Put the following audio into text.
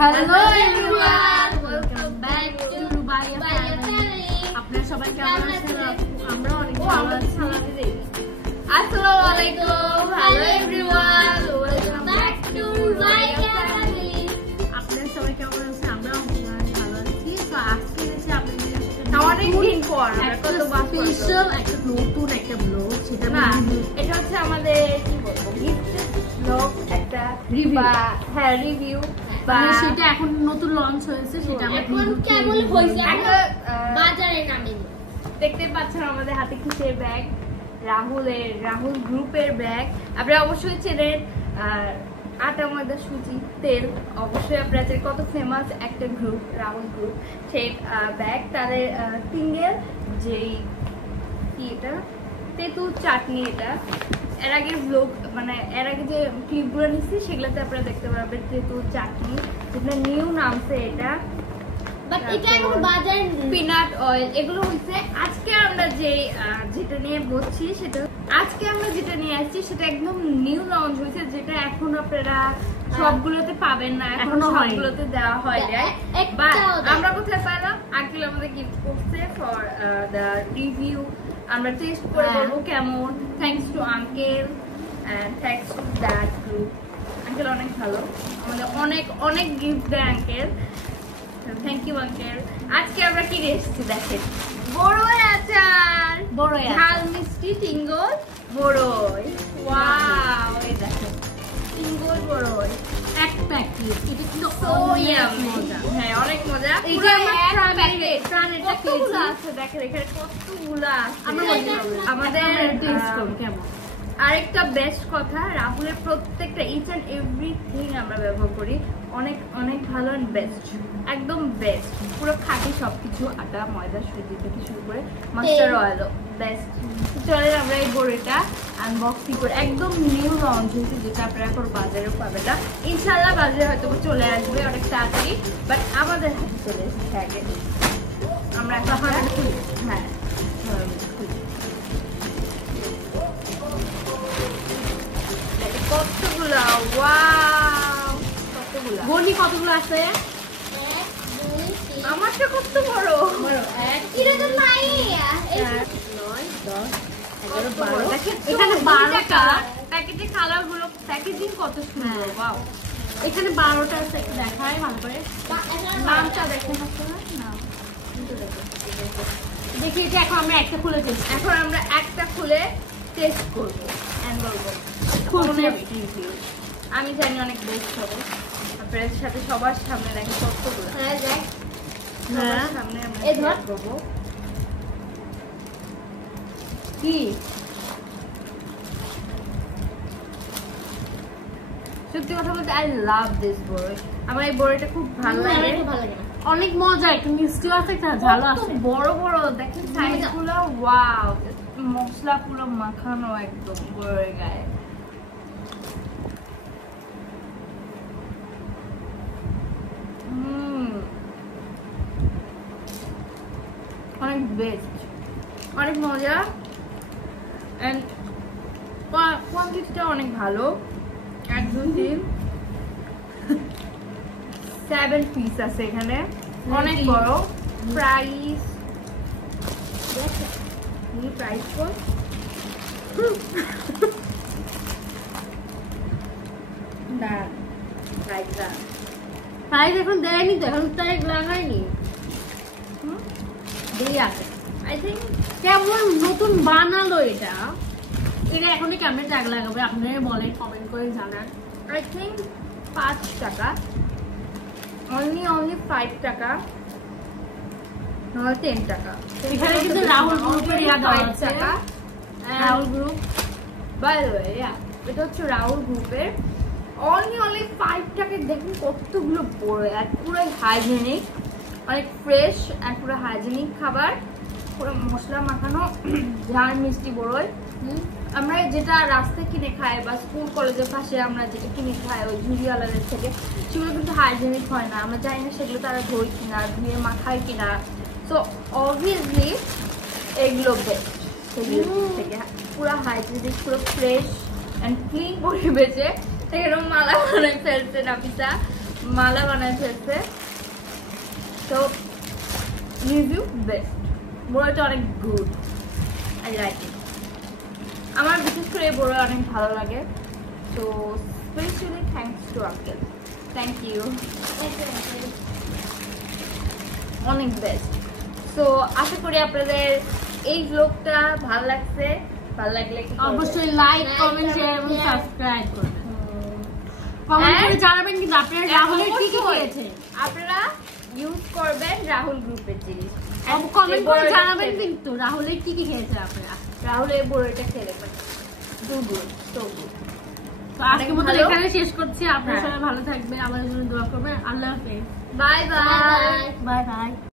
Hello everyone, welcome back to Rubaya Family. আপনারা সবাই কেমন আছেন? আমরা অনেক ভালো আছি। আসসালামু আলাইকুম। Hello everyone, welcome back to Rubaya Family. আপনারা সবাই কেমন আছেন? আমরা অনেক ভালো আছি। তো আজকে হচ্ছে আপনাদের অনেক দিন পর কত স্পেশাল একটা নতুন একটা ব্লগ, সেটা না এটা হচ্ছে আমাদের কি বলবো গিফট ব্লগ, একটা রিভিউ বা সেটা এখন নতুন লঞ্চ হয়েছে, সেটা আমরা কেমন হয়েছে বাজারে নামে দেখতে পাচ্ছেন। আমাদের হাতে কিসের ব্যাগ? রাহুল গ্রুপের ব্যাগ। আপনারা অবশ্যই চেনেন আটা ময়দা সুজি তেল, অবশ্যই আপনারা চেনেন কত ফেমাস একটা গ্রুপ রাহুল গ্রুপ। সেই ব্যাগ তাদের সিঙ্গেল যেই কি এটা তেঁতুল চাটনি, এটা এর আগে ব্লগ মানে এর আগে যে ক্লিপগুলো নিচ্ছি সেগুলোতে আপনারা দেখতে পারবেন তেঁতুল চাটনি, যেটা নিউ নামছে এটা। বাট এটা এখন বাজারে পিনাট অয়েল এগুলো হইছে। আজকে আমরা যেটা নিয়ে বলছি আজকে আমরা যেটা নিয়ে আসছি সেটা একদম নিউ লঞ্চ হয়েছে, যেটা এখন আপনারা সবগুলোতে পাবেন না, এখনো সবগুলোতে দেওয়া হয় যায়। আমরা কোথায় পেলাম? আঙ্কেল আমাদের গিফট করছে ফর দ্য রিভিউ। আমরা টেস্ট করে বলবো কেমন। Thanks to uncle and thanks to that group. Uncle অনেক ভালো, আমাদের অনেক অনেক গিফট দেয় আঙ্কেল। Thank you uncle. আজকে আমরা কি এসেছি দেখেন, বড়ই আচার, ঝাল মিষ্টি টিঙ্গল বড়ই। ওয়াও, এই দেখেন টিঙ্গল বড়ই এক প্যাকেট। এটা কিন্তু মজা, হ্যাঁ অনেক মজা। এটা আমার প্যাকেট এটা কতগুলো আছে দেখেন, এখানে কতগুলো আছে। আমাদের টেস্ট করব কেমন। আরেকটা বেস্ট কথা, রাহুলের প্রত্যেকটা ইচ অ্যান্ড এভরিথিং আমরা ব্যবহার করি, অনেক অনেক ভালো অ্যান্ড বেস্ট, একদম বেস্ট, পুরো খাঁটি সবকিছু, আটা ময়দা সুজি থেকে শুরু করে মাস্টার অয়েলও বেস্ট। চলেন আমরা এই বড়িটা আনবক্সিং করে, একদম নিউ লঞ্চ হয়েছে, যেটা আপনারা এখন বাজারেও পাবেন না। ইনশাল্লাহ বাজারে হয়তো চলে আসবে অনেক তাড়াতাড়ি, বাট আমাদের হাতে চলে এসেছে আগে। আমরা একটা হ্যাঁ কতগুলো, ওয়াও কতগুলো। বনি কতগুলো আছে? আমারটা কত বড়, এখানে 12টা প্যাকেটে কালার গুলো, প্যাকেজিং কত সুন্দর। ওয়াও, এখানে 12টা আছে, একটু দেখায় ভালো করে নামটা দেখেন আপনারা। দেখি যে এখন আমরা একটা খুলে টেস্ট, এখন আমরা একটা খুলে টেস্ট করবো এন্ড বলবো। আমি জানি অনেক বেস্ট হবে, আপনাদের সাথে সবার সামনে দেখেন কতগুলো সামনে আমরা করবো। কি সত্যি কথা বলতে আই লাভ দিস বড়ি, আমার এই বড়িটা খুব ভালো লাগে, অনেক মজা, একটু মিষ্টিও আছে, একটা ঝালও আছে। বড় বড় দেখেন সাইজ গুলো, ওয়াও, মশলা পুরো মাখানো একদম বড়ির গায়ে। অনেক বেস্ট, অনেক মজা এন্ড কোয়ান্টিটিটা অনেক ভালো। 1 2 3 7 পিস আছে এখানে, অনেক বড়। প্রাইস প্রাইস কত? না প্রাইস এখন দেয়নি তো, এখন ট্যাগ লাগায়নি। আই থিঙ্ক কেমন নতুন বানালো এটা এখনই কেমন ট্যাগ লাগাবে আপনারা বলেন, কমেন্ট করে জানান। আই থিঙ্ক 5 টাকা, অনলি 5 টাকা, নয় 10 টাকা। এখানে কিন্তু রাহুল গ্রুপের 5 টাকা, Rahul group by the way, এটা হচ্ছে রাহুল গ্রুপের অনলি 5 টাকা। দেখুন কতগুলো বড়, আর পুরো হাইজেনিক, অনেক ফ্রেশ আর পুরো হাইজেনিক খাবার, পুরো মশলা মাখানো ঝাল মিষ্টি বড়ই। আমরা যেটা রাস্তায় কিনে খাই বা স্কুল কলেজের পাশে আমরা যেটা কিনে খাই ওই ঝুড়িওয়ালাদের থেকে, সেগুলো কিন্তু হাইজেনিক হয় না, আমরা জানি না সেগুলো তারা ধোয় কিনা, ধুয়ে মাখায় কিনা। সো অবভিয়াসলি এগুলো বেস্ট, সেগুলো থেকে পুরো হাইজেনিক, পুরো ফ্রেশ অ্যান্ড ক্লিন পরিবেশে এরকম মালা বানাই ফেলছে নাফিসা। মালা বানায় ফেলছে। তো রিভিউ বেস্ট, বড়টা অনেক গুড, আই লাইক ইট। আমার বিশেষ করে এই বড় অনেক ভালো লাগে। তো specially thanks to uncle, thank you, অনেক বেস্ট। তো আশা করি আপনাদের এই ব্লগটা ভালো লাগছে। ভালো লাগলে অবশ্যই লাইক, কমেন্ট, শেয়ার এবং সাবস্ক্রাইব করবেন। কমেন্ট করে জানাবেন কিন্তু আপনারা রাহুলের কি কি খেয়েছে। আপনারা ইউজ করবেন রাহুল গ্রুপের জিনিস। কমেন্ট করে জানাবেন কিন্তু রাহুলের কি কি খেয়েছে আপনারা। রাহুলের বড়টা খেলে পারে টু গুড, সো গুড। তো আজকের মতো এখানে শেষ করছি। আপনারা সবাই ভালো থাকবেন, আমাদের জন্য দোয়া করবেন। আল্লাহ হাফেজ, বাই বাই, বাই বাই।